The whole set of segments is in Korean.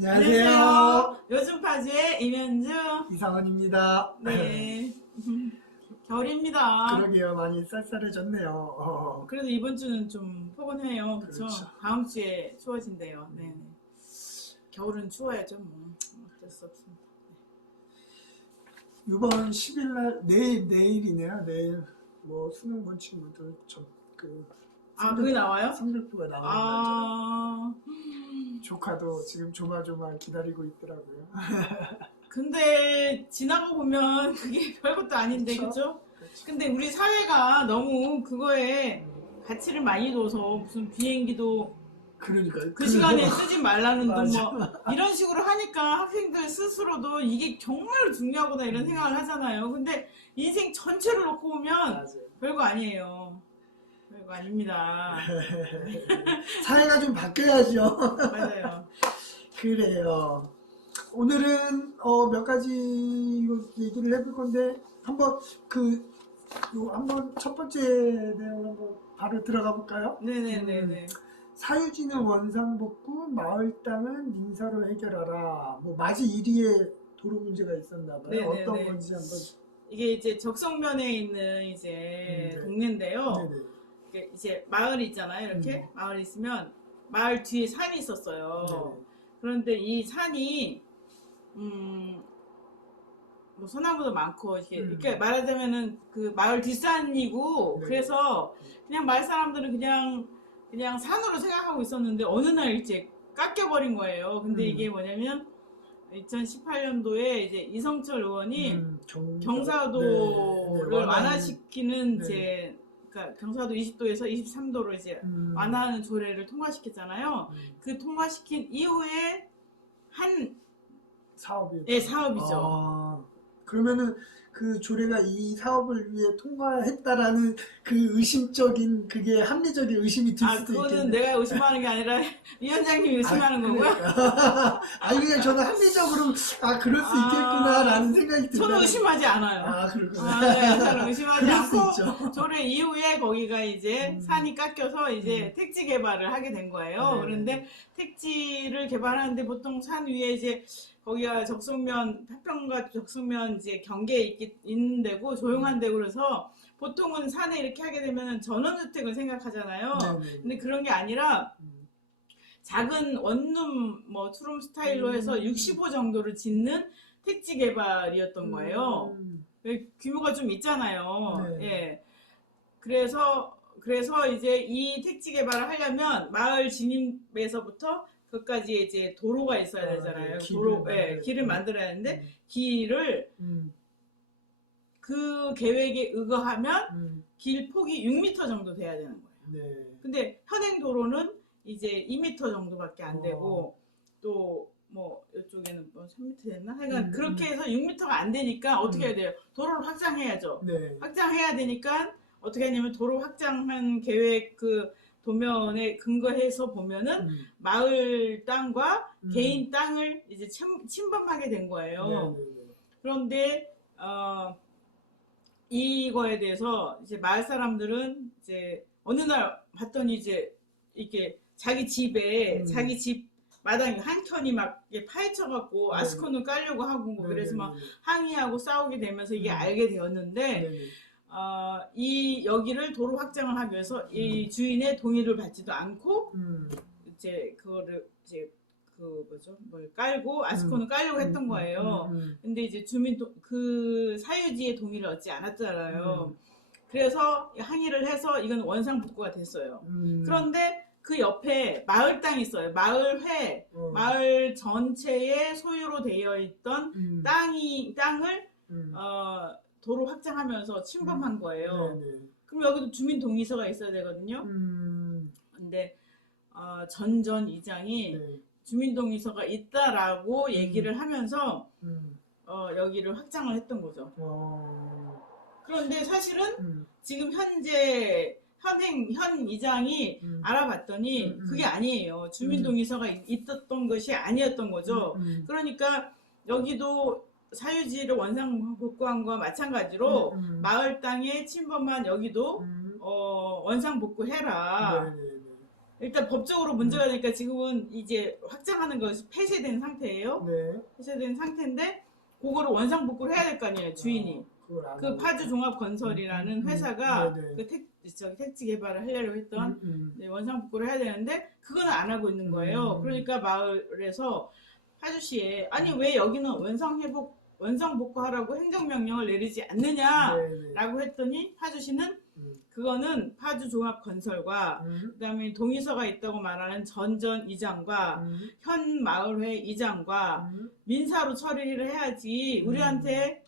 안녕하세요. 요즘 파주의 임현주. 이상원입니다. 네. 겨울입니다. 그러게요. 많이 쌀쌀해졌네요. 그래도 이번 주는 좀 포근해요. 그렇죠? 그렇죠. 다음 주에 추워진대요. 네. 겨울은 추워야죠. 뭐. 어쩔 수 없습니다. 이번 10일 날 내일이네요. 내일 뭐 수능 본 친구들 그게 나와요? 성적표가 나오는 날이죠. 아, 조카도 지금 조마조마 기다리고 있더라고요. 근데 지나고 보면 그게 별것도 아닌데, 그렇죠? 그죠? 근데 우리 사회가 너무 그거에 가치를 많이 둬서 무슨 비행기도 그러니까 그 시간에 쓰지 말라는 둥 맞아. 뭐 이런 식으로 하니까 학생들 스스로도 이게 정말 중요하구나 이런 생각을 하잖아요. 근데 인생 전체를 놓고 보면 맞아요. 별거 아니에요. 별거 아닙니다. 사회가 좀 바뀌어야죠. 맞아요. 그래요. 오늘은 몇 가지 얘기를 해볼 건데 한번 한번 첫 번째 내용 한번 바로 들어가 볼까요? 네네네네. 사유지는 원상복구, 마을 땅은 민사로 해결하라. 뭐 마지 1위에 도로 문제가 있었나 봐요. 네네네. 어떤 건지 한번. 이게 이제 적성면에 있는 이제 네. 동네인데요. 네네. 이게 이제 마을이 있잖아요. 이렇게 마을이 있으면 마을 뒤에 산이 있었어요. 네네. 그런데 이 산이 뭐 소나무도 많고 이렇게 말하자면은 그 마을 뒷산이고 네. 그래서 그냥 마을 사람들은 그냥 산으로 생각하고 있었는데 어느 날 이제 깎여버린 거예요. 근데 이게 뭐냐면 2018년도에 이제 이성철 의원이 경사도를 네, 완화시키는 네. 이제 그러니까 경사도 20도에서 23도로 이제 완화하는 조례를 통과시켰잖아요. 그 통과시킨 이후에 한 사업이죠. 그러면은 그 조례가 이 사업을 위해 통과했다라는 그 의심적인 그게 합리적인 의심이 들 수도 있겠네요. 그거는 내가 의심하는 게 아니라 위원장님이 의심하는 거고요. 그러니까. 그냥 저는 합리적으로 그럴 수 있겠구나라는 생각이 들어요. 저는 의심하지 않아요. 그렇구나. 네, 저는 의심하지 그럴 수 않고 있죠. 조례 이후에 거기가 이제 산이 깎여서 이제 택지 개발을 하게 된 거예요. 네. 그런데 택지를 개발하는데 보통 산 위에 이제 거기가 적성면, 파평과 적성면 이제 경계에 있는 데고 조용한 데고 그래서 보통은 산에 이렇게 하게 되면 전원주택을 생각하잖아요. 네네. 근데 그런 게 아니라 작은 원룸 뭐 투룸 스타일로 해서 65 정도를 짓는 택지 개발이었던 거예요. 규모가 좀 있잖아요. 네. 예. 그래서 이제 이 택지 개발을 하려면 마을 진입에서부터 그까지 이제 도로가 있어야 되잖아요. 길을 만들어야 하는데 길을 그 계획에 의거하면 길 폭이 6m 정도 돼야 되는 거예요. 네. 근데 현행 도로는 이제 2m 정도밖에 안 되고 또 뭐 이쪽에는 뭐 3m 됐나? 하여간 그렇게 해서 6m가 안 되니까 어떻게 해야 돼요? 도로를 확장해야죠. 네. 확장해야 되니까 어떻게 하냐면 도로 확장한 계획 그 도면에 근거해서 보면은 마을 땅과 개인 땅을 이제 침범하게 된 거예요. 네. 그런데 이거에 대해서 이제 마을 사람들은 이제 어느 날 봤더니 이제 이렇게 자기 집에 자기 집 마당에 한 켠이 막 파헤쳐갖고 아스콘을 깔려고 하고 뭐 그래서 막 항의하고 싸우게 되면서 이게 알게 되었는데 이 여기를 도로 확장을 하기 위해서 이 주인의 동의를 받지도 않고 이제 그거를 이제 그 뭐죠 뭘 깔고 아스콘을 깔려고 했던 거예요. 근데 이제 그 사유지의 동의를 얻지 않았잖아요. 그래서 항의를 해서 이건 원상복구가 됐어요. 그런데 그 옆에 마을 땅이 있어요. 마을 전체의 소유로 되어 있던 땅을 도로 확장하면서 침범한 거예요. 그럼 여기도 주민 동의서가 있어야 되거든요. 근데 전 이장이 주민 동의서가 있다라고 얘기를 하면서 여기를 확장을 했던 거죠. 그런데 사실은 지금 현 이장이 알아봤더니 그게 아니에요. 주민동의서가 있었던 것이 아니었던 거죠. 그러니까 여기도 사유지를 원상복구한 거와 마찬가지로 마을 땅에 침범한 여기도 원상복구해라. 일단 법적으로 문제가 되니까 지금은 이제 확장하는 것이 폐쇄된 상태예요. 네. 폐쇄된 상태인데 그거를 원상복구를 해야 될 거 아니에요, 주인이. 그걸 안 그 하고 파주종합건설이라는 회사가 네네. 그 택지 개발을 하려고 했던 네, 원상복구를 해야 되는데 그거는 안 하고 있는 거예요. 그러니까 마을에서 파주시에 아니 왜 여기는 원상복구하라고 행정명령을 내리지 않느냐라고 했더니 파주시는 그거는 파주종합건설과 그다음에 동의서가 있다고 말하는 전전 이장과 현 마을회 이장과 민사로 처리를 해야지 우리한테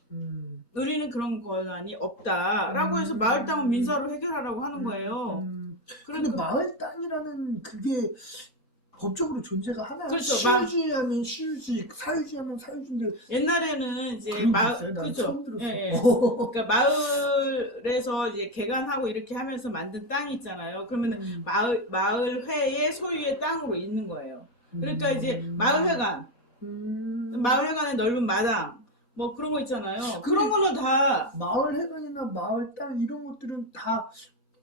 우리는 그런 권한이 없다라고 해서 마을 땅은 민사로 해결하라고 하는 거예요. 근데 마을 땅이라는 그게 법적으로 존재가 하나요? 그렇죠. 시유지하면 시유지, 사유지하면 사유지인데 옛날에는 이제 그런 게 마을 있어요? 난 그렇죠. 처음 들었어. 예, 예. 그러니까 마을에서 이제 개간하고 이렇게 하면서 만든 땅이 있잖아요. 그러면 마을회의 소유의 땅으로 있는 거예요. 그러니까 이제 마을회관, 마을회관의 넓은 마당, 뭐 그런 거 있잖아요. 그런 거는 다 마을 해관이나 마을 땅 이런 것들은 다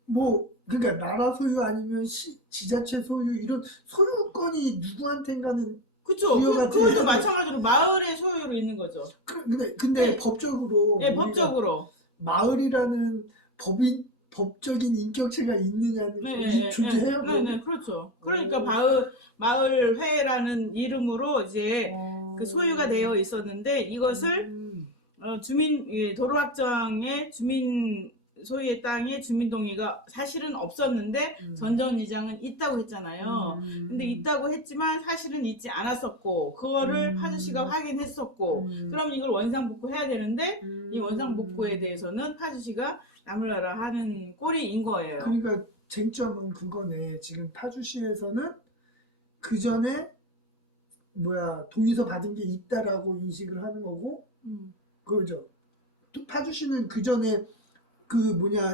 뭐 그러니까 나라 소유 아니면 지자체 소유 이런 소유권이 누구한테인가는 그렇죠. 부여가 그것도 돼야 마찬가지로 마을의 소유로 있는 거죠. 근데 네. 법적으로 네, 법적으로 마을이라는 법적인 인격체가 있느냐는 존재해요. 네, 그렇죠. 그러니까 마을회라는 이름으로 이제 그 소유가 되어 있었는데 이것을 도로 확장의 주민 소유의 땅에 주민 동의가 사실은 없었는데 전전 이장은 있다고 했잖아요. 근데 있다고 했지만 사실은 있지 않았었고 그거를 파주시가 확인했었고 그럼 이걸 원상복구 해야 되는데 이 원상복구에 대해서는 파주시가 나몰라라 하는 꼴인 거예요. 그러니까 쟁점은 그거네. 지금 파주시에서는 그 전에 동의서 받은 게 있다라고 인식을 하는 거고, 그죠? 또 파주시는 그 전에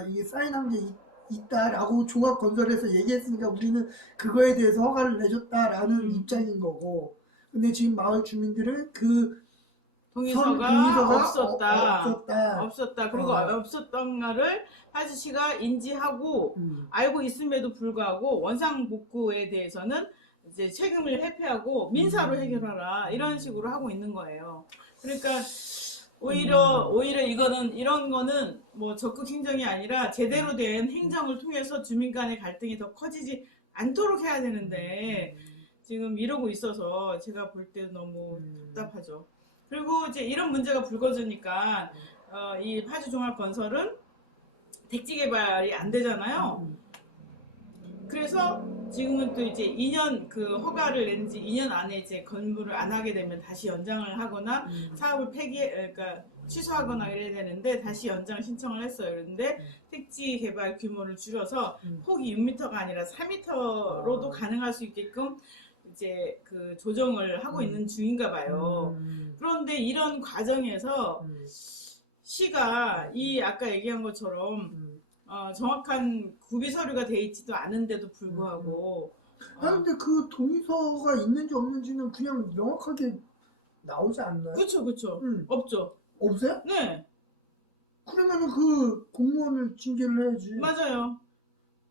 이게 사인한 게 있다라고 종합건설에서 얘기했으니까 우리는 그거에 대해서 허가를 내줬다라는 입장인 거고, 근데 지금 마을 주민들은 그 동의서가 없었다. 없었다. 그리고 없었던 거를 파주시가 인지하고 알고 있음에도 불구하고 원상복구에 대해서는 이제 책임을 회피하고 민사로 해결하라 이런 식으로 하고 있는 거예요. 그러니까 오히려 이런 거는 뭐 적극 행정이 아니라 제대로 된 행정을 통해서 주민 간의 갈등이 더 커지지 않도록 해야 되는데 지금 이러고 있어서 제가 볼 때 너무 답답하죠. 그리고 이제 이런 문제가 불거지니까 이 파주종합건설은 택지 개발이 안 되잖아요. 그래서 지금은 또 이제 2년 그 허가를 낸 지 2년 안에 이제 건물을 안 하게 되면 다시 연장을 하거나 사업을 그러니까 취소하거나 이래야 되는데 다시 연장 신청을 했어요. 그런데 택지 개발 규모를 줄여서 폭이 6m가 아니라 4m로도 가능할 수 있게끔 이제 그 조정을 하고 있는 중인가 봐요. 그런데 이런 과정에서 시가 이 아까 얘기한 것처럼 정확한 구비 서류가 돼 있지도 않은데도 불구하고 근데 그 동의서가 있는지 없는지는 그냥 명확하게 나오지 않나요? 그렇죠. 없죠. 없어요? 네. 그러면은 그 공무원을 징계를 해야지. 맞아요.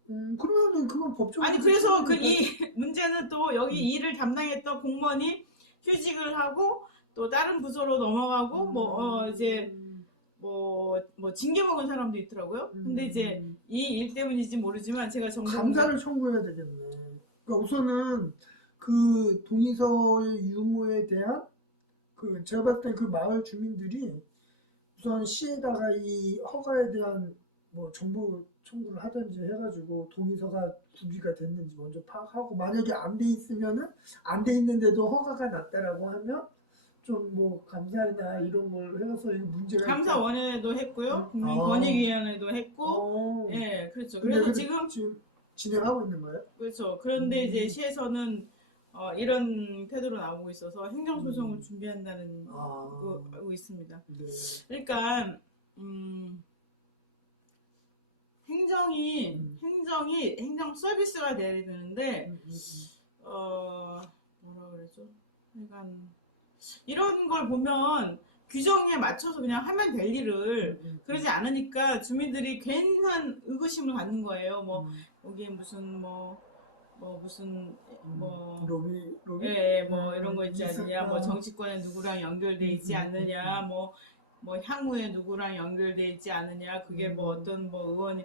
그러면은 그건 법적으로. 아니 그래서 이 문제는 또 여기 일을 담당했던 공무원이 휴직을 하고 또 다른 부서로 넘어가고 이제 징계 먹은 사람도 있더라고요. 근데 이제 이 일 때문인지 모르지만 제가 감사를 청구해야 되겠네. 그러니까 우선은 그 동의서의 유무에 대한 제가 봤을 때 그 마을 주민들이 우선 시에다가 이 허가에 대한 정보 청구를 하든지 해가지고 동의서가 구비가 됐는지 먼저 파악하고, 만약에 안 돼 있으면은 안 돼 있는데도 허가가 났다라고 하면 좀 감사나 이런 걸 해서 이거 문제가 감사원에도 했고요, 국민권익위원회도 했고, 예, 그렇죠. 그래서 지금 진행하고 있는 거예요? 그렇죠. 그런데 이제 시에서는 이런 태도로 나오고 있어서 행정소송을 준비한다는 거 알고 있습니다. 네. 그러니까 행정이 행정 서비스가 돼야 되는데 뭐라 그러죠? 그러니까 이런 걸 보면 규정에 맞춰서 그냥 하면 될 일을 그러지 않으니까 주민들이 괜한 의구심을 갖는 거예요. 여기에 무슨 뭐 무슨 뭐 로비 예, 뭐 이런 거 있지 않느냐, 뭐 있었다. 정치권에 누구랑 연결돼 있지 않느냐, 뭐 향후에 누구랑 연결돼 있지 않느냐, 그게 뭐 어떤 뭐 의원이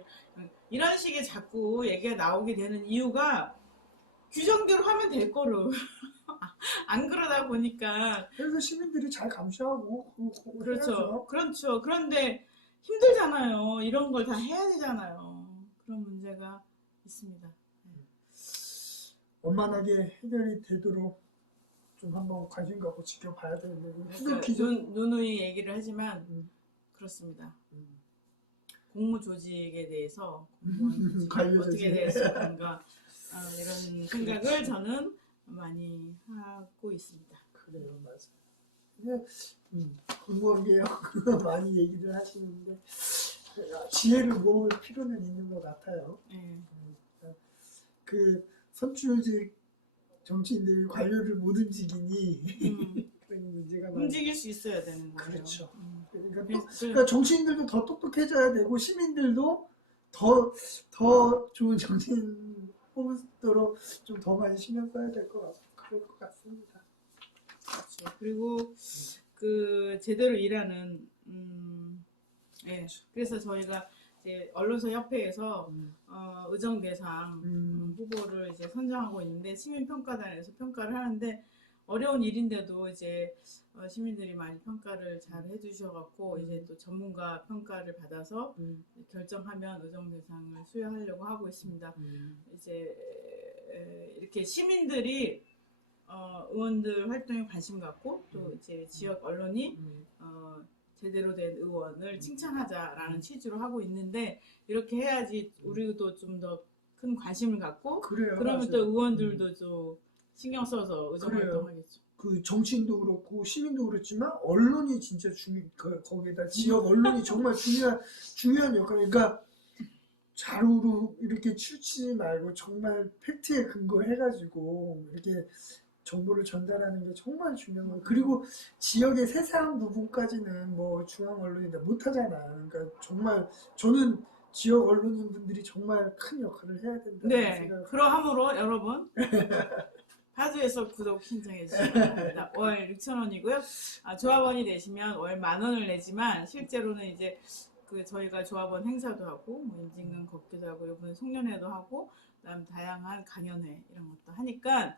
이런 식의 자꾸 얘기가 나오게 되는 이유가 규정대로 하면 될 거를 안 그러다 보니까 그래서 시민들이 잘 감시하고 그거 그렇죠, 해야죠. 그렇죠. 그런데 힘들잖아요. 이런 걸 다 해야 되잖아요. 그런 문제가 있습니다. 원만하게 해결이 되도록 좀 한번 관심 갖고 지켜봐야 되는데 그러니까 후속 기준 누누이 얘기를 하지만 음. 그렇습니다. 음. 공무 조직에 대해서 공무원 조직이 관료 어떻게 조직. 됐을 건가 이런 생각을 저는 많이 하고 있습니다. 그래요, 맞아요. 근데 공무원 개혁 많이 얘기를 하시는데 지혜를 모을 필요는 있는 것 같아요. 네. 그 선출직 정치인들 관료를 못 움직이니 그런 문제가 많아요. 움직일 수 있어야 되는 거예요. 그렇죠. 그러니까, 그래서 정치인들도 더 똑똑해져야 되고 시민들도 더 좋은 정치인 뽑도록 좀 더 많이 신경 써야 될 것 같고 그럴 것 같습니다. 그렇죠. 그리고 그 제대로 일하는 예. 그래서 저희가 이제 언론사 협회에서 의정 대상 후보를 이제 선정하고 있는데 시민평가단에서 평가를 하는데 어려운 일인데도 이제 시민들이 많이 평가를 잘 해주셔갖고 이제 또 전문가 평가를 받아서 결정하면 의정 대상을 수여하려고 하고 있습니다. 이제 이렇게 시민들이 의원들 활동에 관심 갖고 또 이제 지역 언론이 제대로 된 의원을 칭찬하자라는 취지로 하고 있는데 이렇게 해야지 우리도 좀 더 큰 관심을 갖고 그래요, 그러면 맞아요. 또 의원들도 좀 신경 써서 의정 그래요. 활동하겠죠. 그 정치인도 그렇고 시민도 그렇지만 언론이 진짜 거기다 지역 언론이 정말 중요한 역할. 그러니까 자루로 이렇게 치우치지 말고 정말 팩트에 근거해가지고 이렇게 정보를 전달하는 게 정말 중요한 거예요. 그리고 지역의 세세한 부분까지는 뭐 중앙 언론이 다 못하잖아요. 그러니까 정말 저는 지역 언론인 분들이 정말 큰 역할을 해야 된다는 네, 생각을. 그러함으로 여러분 파주에서 구독 신청해 주시기 바랍니다. 월 6,000원이고요. 조합원이 되시면 월 10,000원을 내지만 실제로는 이제 그 저희가 조합원 행사도 하고 뭐 임진강 걷기도 하고 이번에 송년회도 하고 그다음 다양한 강연회 이런 것도 하니까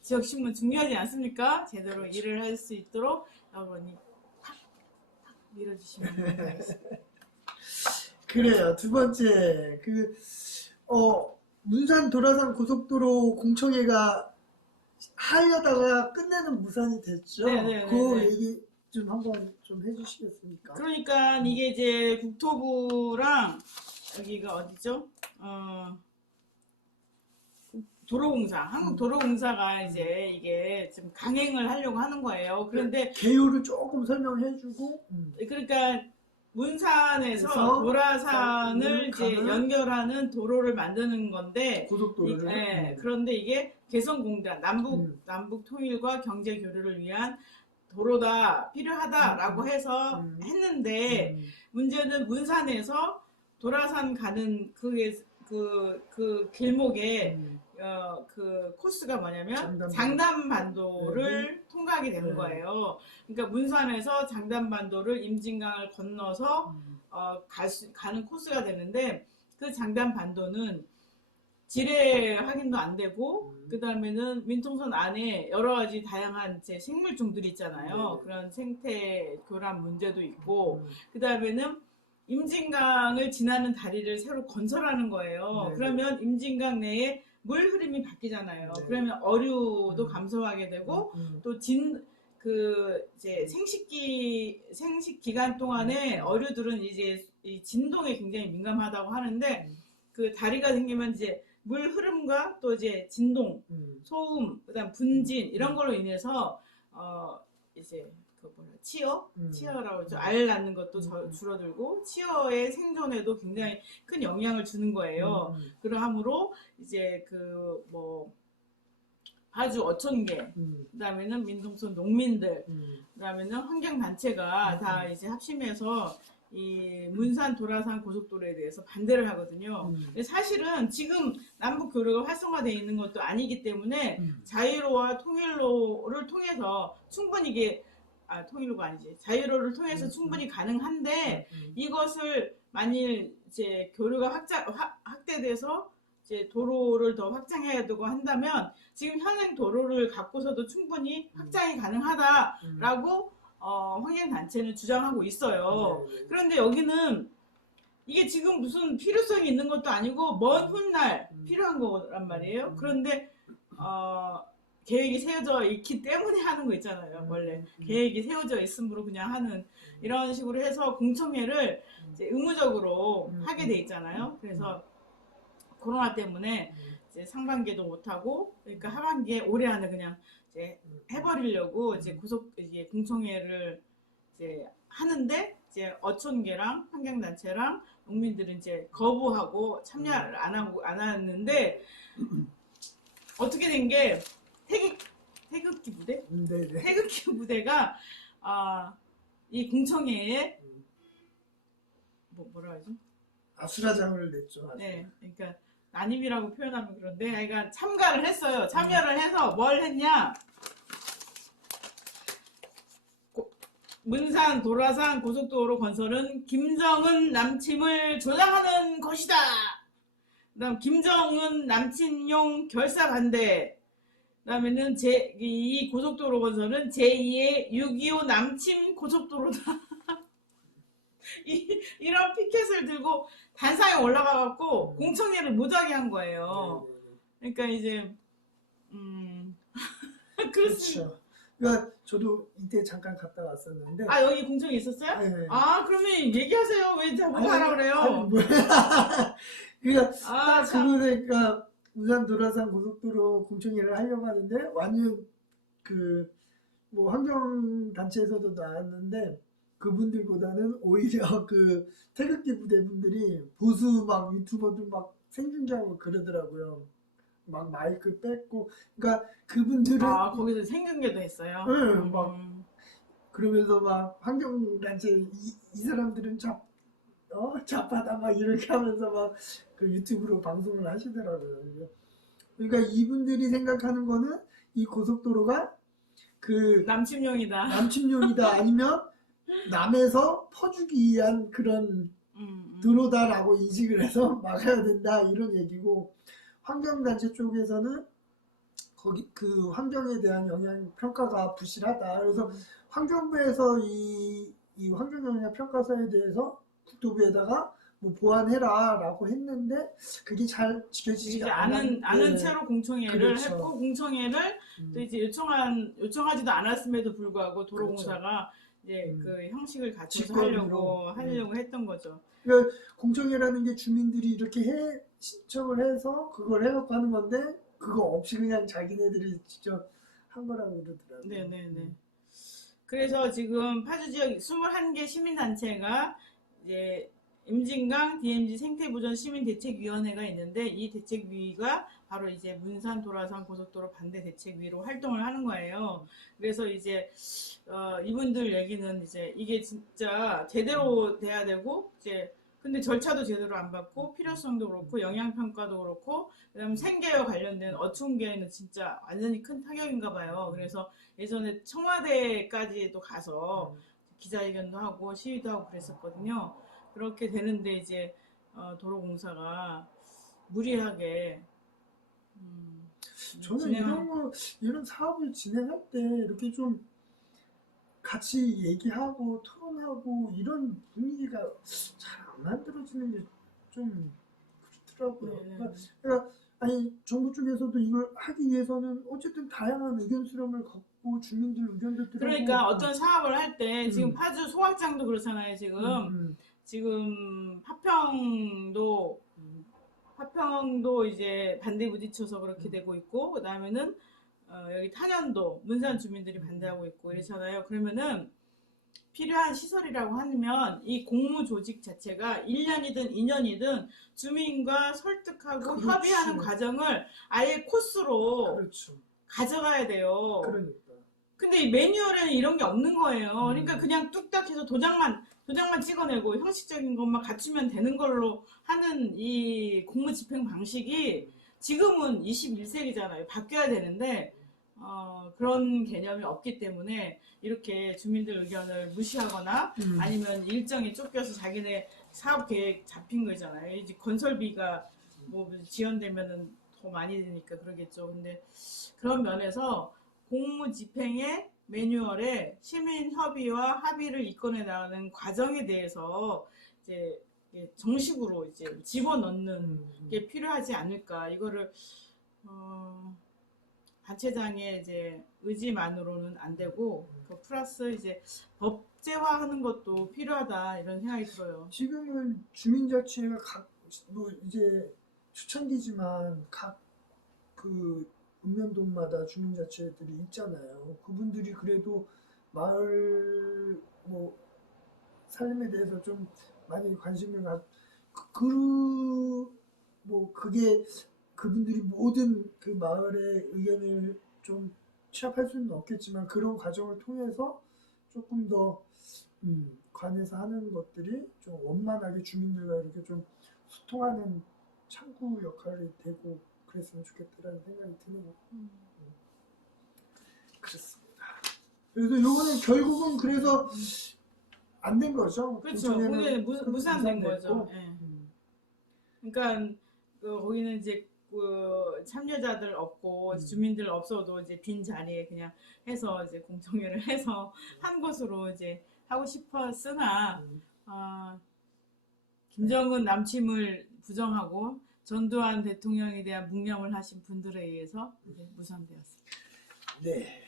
지역 신문 중요하지 않습니까? 제대로 그렇죠. 일을 할 수 있도록 여러분이 팍팍 밀어주시면 감사하겠습니다. 그래요. 두 번째 문산 도라산 고속도로 공청회가 하려다가 끝내는 무산이 됐죠. 네네네네. 그 얘기 좀 한번 좀 해주시겠습니까? 그러니까 이게 이제 국토부랑 여기가 어디죠? 도로공사, 한국도로공사가 이제 이게 지금 강행을 하려고 하는 거예요. 그런데 개요를 조금 설명해주고. 그러니까 문산에서 그래서 도라산을 이제 가는 연결하는 도로를 만드는 건데, 고속도로를. 그런데 이게 개성공단 남북 통일과 경제 교류를 위한 도로다 필요하다라고 해서 했는데 문제는 문산에서 도라산 가는 그 길목에 그 코스가 뭐냐면 장담반도를 통과하게 되는 거예요. 그러니까 문산에서 장담반도를 임진강을 건너서 가는 코스가 되는데 그 장담반도는 지뢰 확인도 안 되고 그 다음에는 민통선 안에 여러 가지 다양한 생물종들이 있잖아요. 그런 생태 교란 문제도 있고 그 다음에는 임진강을 지나는 다리를 새로 건설하는 거예요. 그러면 임진강 내에 물 흐름이 바뀌잖아요. 그러면 어류도 감소하게 되고 또 이제 생식 기간 동안에 어류들은 이제 이 진동에 굉장히 민감하다고 하는데 그 다리가 생기면 이제 물 흐름과 또 이제 진동, 소음, 그다음 분진 이런 걸로 인해서 이제 치어라고 하죠. 알 낳는 것도 줄어들고 치어의 생존에도 굉장히 큰 영향을 주는 거예요. 그러므로 이제 파주 어촌계, 그다음에는 민통선 농민들, 그다음에는 환경단체가 다 이제 합심해서 이 문산 도라산 고속도로에 대해서 반대를 하거든요. 근데 사실은 지금 남북 교류가 활성화되어 있는 것도 아니기 때문에 자유로와 통일로를 통해서 충분히 이게 통일로가 아니지. 자유로를 통해서 충분히 가능한데 이것을 만일 이제 교류가 확대돼서 이제 도로를 더 확장해야 되고 한다면 지금 현행 도로를 갖고서도 충분히 확장이 가능하다라고 환경단체는 주장하고 있어요. 그런데 여기는 이게 지금 무슨 필요성이 있는 것도 아니고 먼 훗날 필요한 거란 말이에요. 그런데 계획이 세워져 있기 때문에 하는 거 있잖아요. 원래 계획이 세워져 있으므로 그냥 하는 이런 식으로 해서 공청회를 이제 의무적으로 하게 돼 있잖아요. 그래서 코로나 때문에 이제 상반기에도 못 하고 그러니까 하반기에 올해 안에 그냥 이제 해버리려고 이제 이제 공청회를 이제 하는데 이제 어촌계랑 환경단체랑 농민들은 이제 거부하고 참여를 안 하는데 어떻게 된 게 태극기 부대? 네네. 태극기 부대가 이 공청회에 뭐라 하지? 아수라장을 냈죠. 네, 그러니까 난임이라고 표현하면 그런데, 그러니까 참가를 했어요. 참여를 해서 뭘 했냐? 문산 도라산 고속도로 건설은 김정은 남침을 조장하는 것이다. 그다음 김정은 남침용 결사 반대. 그다음에는 이 고속도로 건설은 제2의 6.25 남침 고속도로다. 이런 피켓을 들고 단상에 올라가갖고 공청회를 못하게 한 거예요. 그러니까 이제 그렇죠. 그러니까 저도 이때 잠깐 갔다 왔었는데. 여기 공청회 있었어요? 네. 그러면 얘기하세요. 왜 자꾸 가라 그래요? 그러니까 그러니까 부산 도라산 고속도로 공청회를 하려고 하는데 완전 뭐 환경 단체에서도 나왔는데 그분들보다는 오히려 그 태극기 부대 분들이 보수 막 유튜버들 막 생중계하고 그러더라고요. 막 마이크 뺏고, 그러니까 그분들은 거기서 생중계도 했어요. 응, 막 그러면서 막 환경 단체 이 사람들은 좌파다 막 이렇게 하면서 막 그 유튜브로 방송을 하시더라고요. 그러니까 이분들이 생각하는 거는 이 고속도로가 남침용이다 아니면 남에서 퍼주기 위한 그런 도로다라고 인식을 해서 막아야 된다 이런 얘기고, 환경단체 쪽에서는 거기 그 환경에 대한 영향 평가가 부실하다. 그래서 환경부에서 이 환경영향 평가서에 대해서 국토부에다가 뭐 보완해라라고 했는데 그게 잘 지켜지지가 않은 채로 공청회를 그렇죠. 했고, 공청회를 또 이제 요청하지도 않았음에도 불구하고 도로공사가 이제 그 형식을 갖춰서 하려고 했던 거죠. 그러니까 공청회라는 게 주민들이 이렇게 신청을 해서 그걸 해갖고 하는 건데 그거 없이 그냥 자기네들이 직접 한 거라고 그러더라고요. 네네네. 그래서 지금 파주 지역 21개 시민단체가 이제 임진강 DMZ 생태보전 시민대책위원회가 있는데, 이 대책위가 바로 이제 문산 도라산 고속도로 반대 대책위로 활동을 하는 거예요. 그래서 이제 이분들 얘기는 이제 이게 진짜 제대로 돼야 되고, 이제 근데 절차도 제대로 안 받고 필요성도 그렇고 영향평가도 그렇고 그다음 생계와 관련된 어촌계에는 진짜 완전히 큰 타격인가 봐요. 그래서 예전에 청와대까지도 가서 기자회견도 하고 시위도 하고 그랬었거든요. 그렇게 되는데 이제 도로공사가 무리하게 저는 이런 사업을 진행할 때 이렇게 좀 같이 얘기하고 토론하고 이런 분위기가 잘 안 만들어지는 게 좀 그렇더라고요. 그러니까 아니 정부 쪽에서도 이걸 하기 위해서는 어쨌든 다양한 의견 수렴을 갖고 주민들 의견도 들어보고, 그러니까 어떤 사업을 할 때 지금 파주 소각장도 그렇잖아요. 지금 파평도 이제 반대 부딪혀서 그렇게 되고 있고, 그 다음에는 여기 탄현도 문산 주민들이 반대하고 있고 이렇잖아요. 그러면은 필요한 시설이라고 하면 이 공무 조직 자체가 1년이든 2년이든 주민과 설득하고 협의하는 과정을 아예 코스로 가져가야 돼요. 그러니까. 근데 이 매뉴얼에는 이런 게 없는 거예요. 그러니까 그냥 뚝딱 해서 도장만 도장만 찍어내고 형식적인 것만 갖추면 되는 걸로 하는 이 공무집행 방식이 지금은 21세기잖아요. 바뀌어야 되는데 그런 개념이 없기 때문에 이렇게 주민들 의견을 무시하거나 아니면 일정에 쫓겨서 자기네 사업 계획 잡힌 거잖아요. 이제 건설비가 뭐 지연되면은 더 많이 드니까 그러겠죠. 근데 그런 면에서 공무집행의 매뉴얼에 시민 협의와 합의를 이끌어 나가는 과정에 대해서 이제 정식으로 이제 집어넣는 게 필요하지 않을까. 이거를 단체장의 이제 의지만으로는 안 되고 그 플러스 이제 법제화하는 것도 필요하다 이런 생각이 들어요. 지금은 주민자치회가 뭐 이제 추천기지만 각 그 읍면동마다 주민자치회들이 있잖아요. 그분들이 그래도 마을 뭐 삶에 대해서 좀 많이 관심을 뭐 그게 그분들이 모든 그 마을의 의견을 좀 취합할 수는 없겠지만 그런 과정을 통해서 조금 더 관해서 하는 것들이 좀 원만하게 주민들과 이렇게 좀 소통하는 창구 역할이 되고 그랬으면 좋겠다라는 생각이 드네요. 그렇습니다. 그래서 요거는 결국은 그래서 안 된 거죠. 그렇죠. 거기는 무산된 거죠. 예. 그러니까 거기는 이제 그 참여자들 없고 주민들 없어도 이제 빈 자리에 그냥 해서 이제 공청회를 해서 한 곳으로 이제 하고 싶었으나 김정은 남침을 부정하고 전두환 대통령에 대한 묵념을 하신 분들에 의해서 이제 무산되었습니다. 네.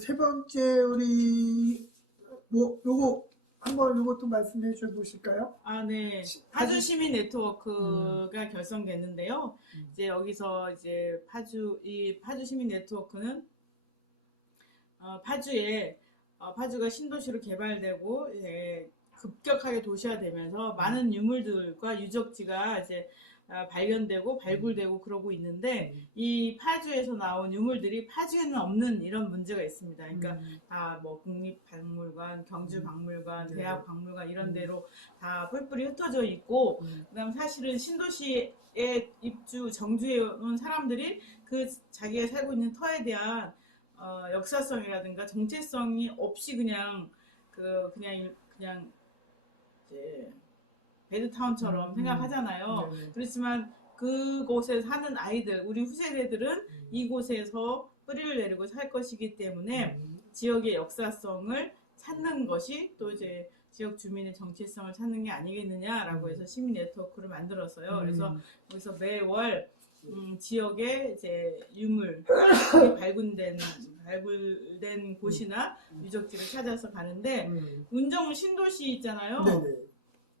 세 번째 우리 뭐 요거 한번 요것도 말씀해 줘 보실까요? 아, 네. 파주 시민 네트워크가 결성됐는데요. 이제 여기서 이제 파주 시민 네트워크는 파주가 신도시로 개발되고 이제 급격하게 도시화되면서 많은 유물들과 유적지가 이제 발견되고 발굴되고 그러고 있는데 이 파주에서 나온 유물들이 파주에는 없는 이런 문제가 있습니다. 그러니까 다 뭐 국립박물관, 경주박물관, 대학박물관 이런 데로 다 뿔뿔이 흩어져 있고 그다음 사실은 신도시에 정주해 온 사람들이 그 자기가 살고 있는 터에 대한 역사성이라든가 정체성이 없이 그냥 이제 베드타운처럼 생각하잖아요. 그렇지만 그곳에 사는 아이들, 우리 후세대들은 이곳에서 뿌리를 내리고 살 것이기 때문에 지역의 역사성을 찾는 것이 또 이제 지역 주민의 정체성을 찾는 게 아니겠느냐라고 해서 시민 네트워크를 만들었어요. 그래서 여기서 매월 지역의 이제 유물이 발굴된 곳이나 유적지를 찾아서 가는데 운정 신도시 있잖아요.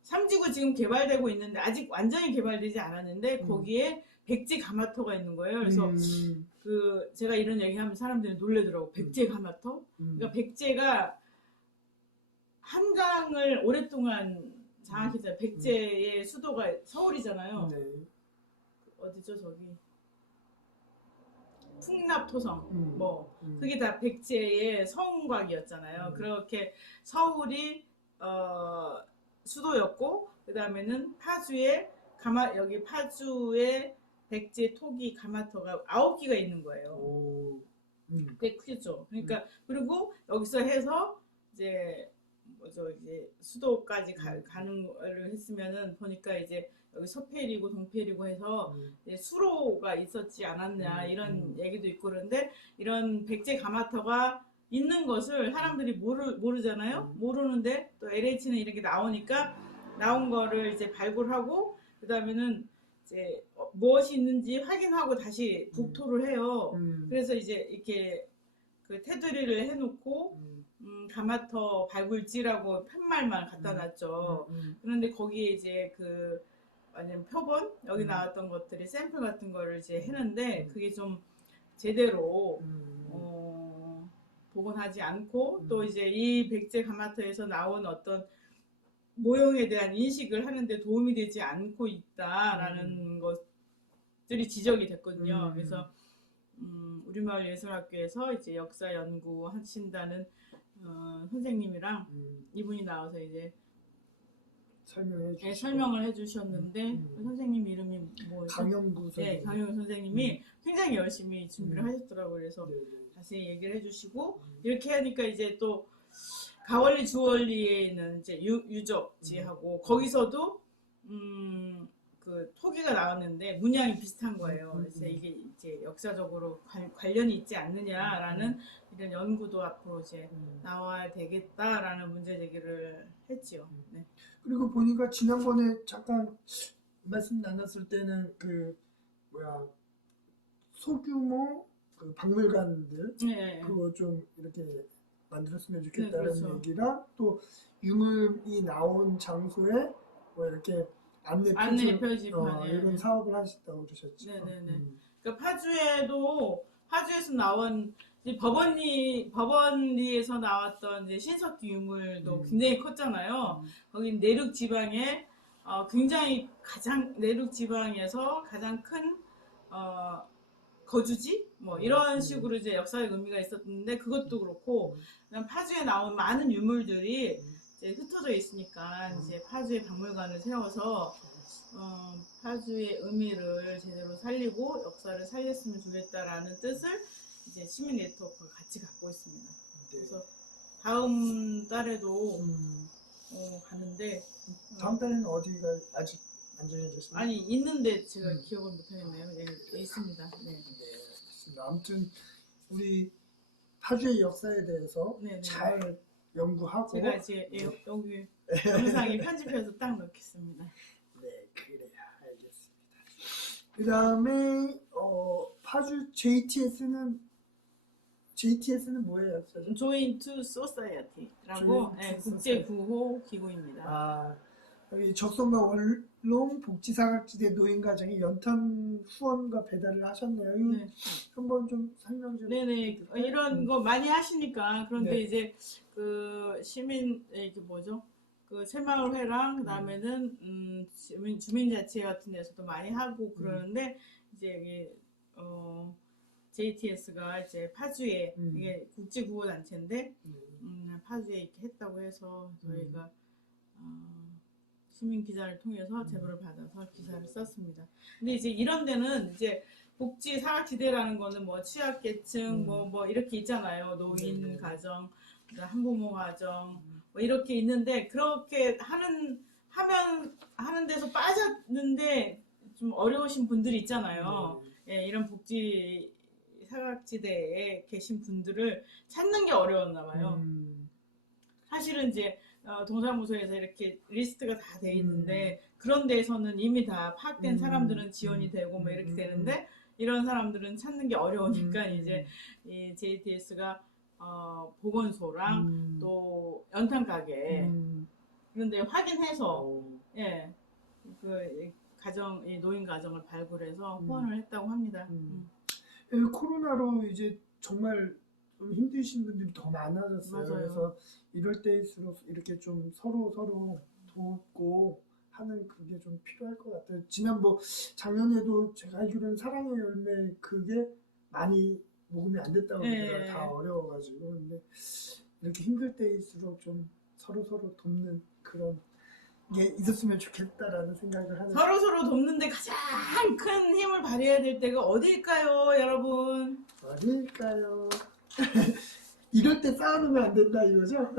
삼지구 지금 개발되고 있는데 아직 완전히 개발되지 않았는데 거기에 백제 가마터가 있는 거예요. 그래서 그 제가 이런 얘기하면 사람들이 놀래더라고. 백제 가마터? 그러니까 백제가 한강을 오랫동안 장악했잖아요. 백제의 수도가 서울이잖아요. 어디죠 저기? 풍납토성 그게 다 백제의 성곽이었잖아요. 그렇게 서울이 수도였고 그 다음에는 여기 파주에 백제 토기 가마터가 9기가 있는 거예요. 꽤 크죠. 그러니까 그리고 여기서 해서 이제 이제 수도까지 가는 거를 했으면은 보니까 이제 여기 서패리고 동패리고 해서 수로가 있었지 않았냐 이런 얘기도 있고 그런데 이런 백제 가마터가 있는 것을 사람들이 모르잖아요. 모르는데 또 LH는 이렇게 나오니까 나온 거를 이제 발굴하고 그 다음에는 이제 무엇이 있는지 확인하고 다시 국토를 해요. 그래서 이제 이렇게 그 테두리를 해놓고 가마터 발굴지라고 팻말만 갖다 놨죠. 그런데 거기에 이제 그 아니면 표본 여기 나왔던 것들이 샘플 같은 거를 이제 했는데 그게 좀 제대로 복원하지 않고 또 이제 이 백제 가마터에서 나온 어떤 모형에 대한 인식을 하는데 도움이 되지 않고 있다라는 것들이 지적이 됐거든요. 그래서 우리마을예술학교에서 이제 역사 연구 하신다는 선생님이랑 이분이 나와서 이제 설명을 해주셨는데 그 선생님 이름이 뭐였죠? 강영구 선생님. 네, 강영구 선생님이 굉장히 열심히 준비를 하셨더라고요. 그래서 네네. 자세히 얘기를 해주시고 이렇게 하니까 이제 또 가월리 주월리에 있는 이제 유적지하고 거기서도 그 토기가 나왔는데 문양이 비슷한 거예요. 그래서 이게 이제 역사적으로 관련이 있지 않느냐라는 이런 연구도 앞으로 이제 나와야 되겠다라는 문제 제기를 했지요. 네. 그리고 보니까 지난번에 잠깐 말씀 나눴을 때는 그 뭐야 소규모 그 박물관들 네. 그거 좀 이렇게 만들었으면 좋겠다는 네, 그렇죠. 얘기랑 또 유물이 나온 장소에 뭐 이렇게 안내 표지판 이런 사업을 하셨다고 그러셨죠. 네네네. 그러니까 파주에서 나온 이제 법원리에서 나왔던 이제 신석기 유물도 굉장히 컸잖아요. 거기 내륙 지방에 굉장히 내륙 지방에서 가장 큰 거주지 뭐 이런 식으로 이제 역사적 의미가 있었는데 그것도 그렇고 그다음 파주에 나온 많은 유물들이 이제 흩어져 있으니까 이제 파주에 박물관을 세워서 파주의 의미를 제대로 살리고 역사를 살렸으면 좋겠다라는 뜻을 이제 시민 네트워크가 같이 갖고 있습니다. 그래서 다음 달에도 가는데 다음 달에는 어디가 아직 안 정해졌습니다. 아니 있는데 제가 기억을 못하겠네요. 네, 있습니다. 네. 알겠습니다. 아무튼 우리 파주의 역사에 대해서 네네. 잘 연구하고 제가 이제 여기 영상에 편집해서 딱 넣겠습니다. 네, 그래요. 알겠습니다. 그 다음에 파주 JTS는 뭐예요? Join to Society라고 국제 구호 기구입니다. 아, 여기 적성과 원롱 복지사각지대 노인가정이 연탄 후원과 배달을 하셨네요. 이거 네. 한번 좀 설명 좀. 네네 이런 거 많이 하시니까 그런데 네. 이제 그 시민 이게 뭐죠? 그 새마을회랑 그다음에는 주민자치 같은 데서도 많이 하고 그러는데 이제 이게 JTS가 이제 파주에 이게 국제구호 단체인데 파주에 이렇게 했다고 해서 저희가 시민 기자를 통해서 제보를 받아서 기사를 썼습니다. 근데 이제 이런 데는 이제 복지 사각지대라는 거는 뭐 취약계층 뭐 이렇게 있잖아요. 노인 가정, 한부모 가정 뭐 이렇게 있는데 그렇게 하는 데서 빠졌는데 좀 어려우신 분들이 있잖아요. 예, 이런 복지 사각지대에 계신 분들을 찾는 게 어려웠나 봐요. 사실은 이제 동사무소에서 이렇게 리스트가 다 돼 있는데 그런 데에서는 이미 다 파악된 사람들은 지원이 되고 뭐 이렇게 되는데 이런 사람들은 찾는 게 어려우니까 이제 이 JTS가 보건소랑 또 연탄 가게 그런데 확인해서 예, 그 가정 노인 가정을 발굴해서 후원을 했다고 합니다. 코로나로 이제 정말 좀 힘드신 분들이 더 많아졌어요. 맞아요. 그래서 이럴 때일수록 이렇게 좀 서로 돕고 하는 그게 좀 필요할 것 같아요. 작년에도 제가 알기로는 사랑의 열매 그게 많이 모금이 안 됐다고 그러더라고요. 다 어려워가지고. 근데 이렇게 힘들 때일수록 좀 서로 돕는 그런 게 있었으면 좋겠다라는 생각을 하는. 서로 돕는데 가장 큰 힘을 발휘해야 될 때가 어디일까요, 여러분? 어디일까요? 이럴 때 쌓아놓으면 안 된다 이거죠?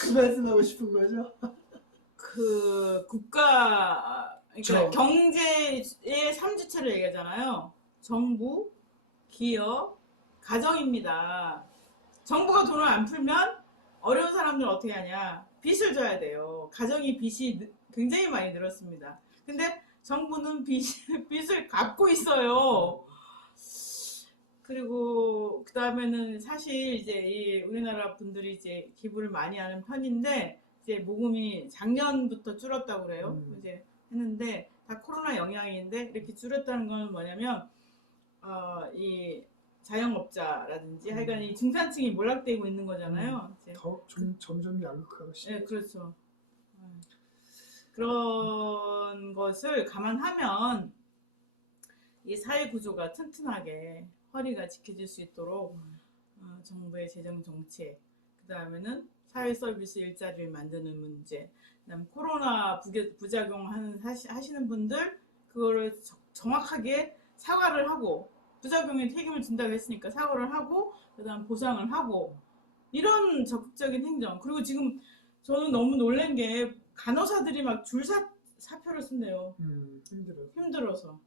그 말씀하고 싶은 거죠? 그 그러니까 경제의 3주체를 얘기하잖아요. 정부, 기업, 가정입니다. 정부가 돈을 안 풀면 어려운 사람들은 어떻게 하냐? 빚을 져야 돼요. 가정이 빚이 굉장히 많이 늘었습니다. 근데 정부는 빚을 갚고 있어요. 그리고 그 다음에는 사실 이제 이 우리나라 분들이 이제 기부를 많이 하는 편인데 이제 모금이 작년부터 줄었다고 그래요. 이제 했는데 다 코로나 영향인데 이렇게 줄었다는 건 뭐냐면 이 자영업자라든지 하여간 이 중산층이 몰락되고 있는 거잖아요. 이제 점점 양극화가 네, 그렇죠. 그런 것을 감안하면 이 사회 구조가 튼튼하게 허리가 지켜질 수 있도록 정부의 재정 정책, 그 다음에는 사회 서비스 일자리를 만드는 문제, 그다음 코로나 부작용 하시는 분들 그거를 정확하게 사과를 하고 부작용에 책임을 진다고 했으니까 사과를 하고 그다음 보상을 하고 이런 적극적인 행정. 그리고 지금 저는 너무 놀란 게 간호사들이 막 사표를 쓴대요. 힘들어서.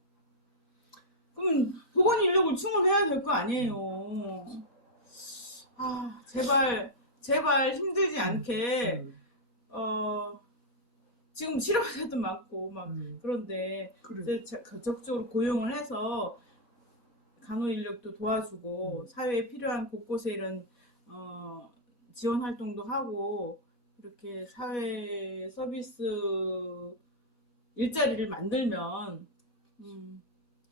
그럼 보건 인력을 충원해야 될 거 아니에요. 아, 제발 힘들지 않게 지금 실업자도 많고 막 그런데 그래. 적극적으로 고용을 해서 간호 인력도 도와주고 사회에 필요한 곳곳에 이런 지원 활동도 하고 이렇게 사회 서비스 일자리를 만들면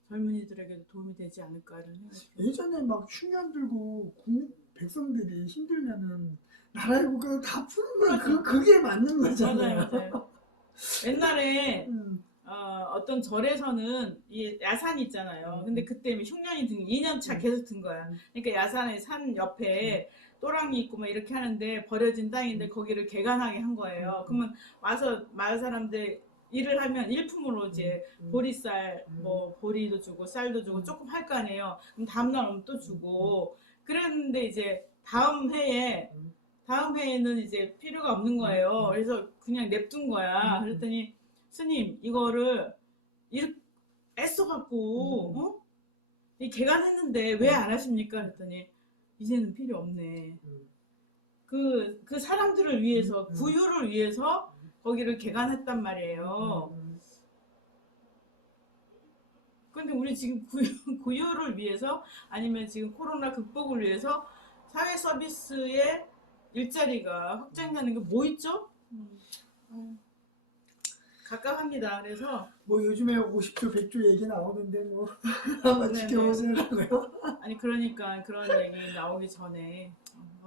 젊은이들에게도 도움이 되지 않을까를 생각해요. 예전에 막 흉년 들고 백성들이 힘들면은 나라의 국가가 다 푸는 거야. 그게 맞는 거잖아요. 맞아요. 옛날에 어떤 절에서는 이 야산이 있잖아요. 근데 그때 흉년이 2년차 계속 든 거야. 그러니까 야산의 산 옆에 또랑이 있고 막 이렇게 하는데 버려진 땅인데 거기를 개간하게 한 거예요. 그러면 와서 마을 사람들 일을 하면 일품으로 이제 보리쌀, 뭐 보리도 주고 쌀도 주고 조금 할 거 아니에요. 그럼 다음날 오면 또 주고 그랬는데 이제 다음 해에는 이제 필요가 없는 거예요. 그래서 그냥 냅둔 거야. 그랬더니 스님 이거를 이렇게 애써갖고 이 개간했는데 왜 안 하십니까? 그랬더니 이제는 필요 없네. 그 사람들을 위해서 구유를 위해서 거기를 개간했단 말이에요. 근데 우리 지금 구유를 위해서 아니면 지금 코로나 극복을 위해서 사회 서비스의 일자리가 확장되는 게 뭐 있죠? 갑갑합니다. 그래서 뭐 요즘에 50조 100조 얘기 나오는데 뭐 한번 지켜보시라고요. 아니 그러니까 그런 얘기 나오기 전에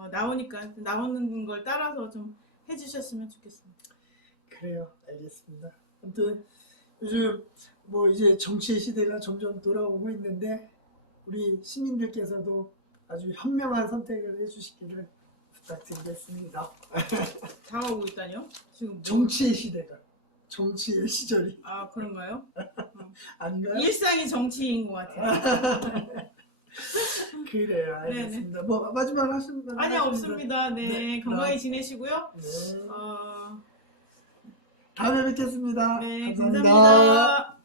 나오니까 나오는 걸 따라서 좀 해주셨으면 좋겠습니다. 그래요. 알겠습니다. 아무튼 요즘 뭐 이제 정치의 시대가 점점 돌아오고 있는데 우리 시민들께서도 아주 현명한 선택을 해주시기를 부탁드리겠습니다. 다가오고 있다뇨? 지금 뭐... 정치의 시대가 정치의 시절이 그런가요? 아닌가요? 일상이 정치인 것 같아요. 그래요. 알겠습니다. 뭐 마지막으로 하시는 분 아니 없습니다. 네, 건강히 지내시고요. 네. 다음에 뵙겠습니다. 네, 감사합니다. 감사합니다.